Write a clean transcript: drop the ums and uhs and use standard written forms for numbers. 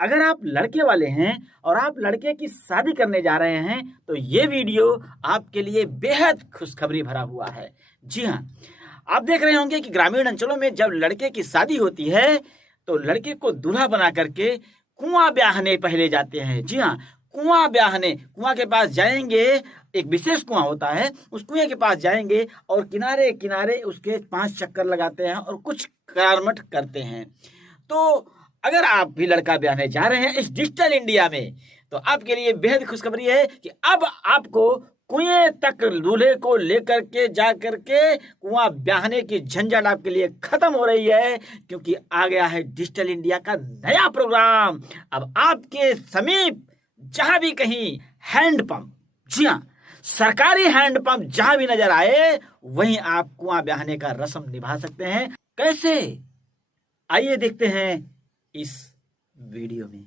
अगर आप लड़के वाले हैं और आप लड़के की शादी करने जा रहे हैं तो ये वीडियो आपके लिए बेहद खुशखबरी भरा हुआ है। जी हाँ, आप देख रहे होंगे कि ग्रामीण अंचलों में जब लड़के की शादी होती है तो लड़के को दूल्हा बना करके कुआं ब्याहने पहले जाते हैं। जी हाँ, कुआं ब्याहने, कुआं के पास जाएंगे, एक विशेष कुआं होता है, उस कुएं के पास जाएंगे और किनारे किनारे उसके 5 चक्कर लगाते हैं और कुछ करारमट करते हैं। तो अगर आप भी लड़का ब्याहने जा रहे हैं इस डिजिटल इंडिया में तो आपके लिए बेहद खुशखबरी है कि अब आपको कुएं तक दूल्हे को लेकर के जा करके कुआं ब्याहने की झंझट आपके लिए खत्म हो रही है, क्योंकि आ गया है डिजिटल इंडिया का नया प्रोग्राम। अब आपके समीप जहां भी कहीं हैंडपंप, जी हाँ, सरकारी हैंडपंप जहां भी नजर आए वहीं आप कुआं ब्याहने का रस्म निभा सकते हैं। कैसे, आइए देखते हैं इस वीडियो में।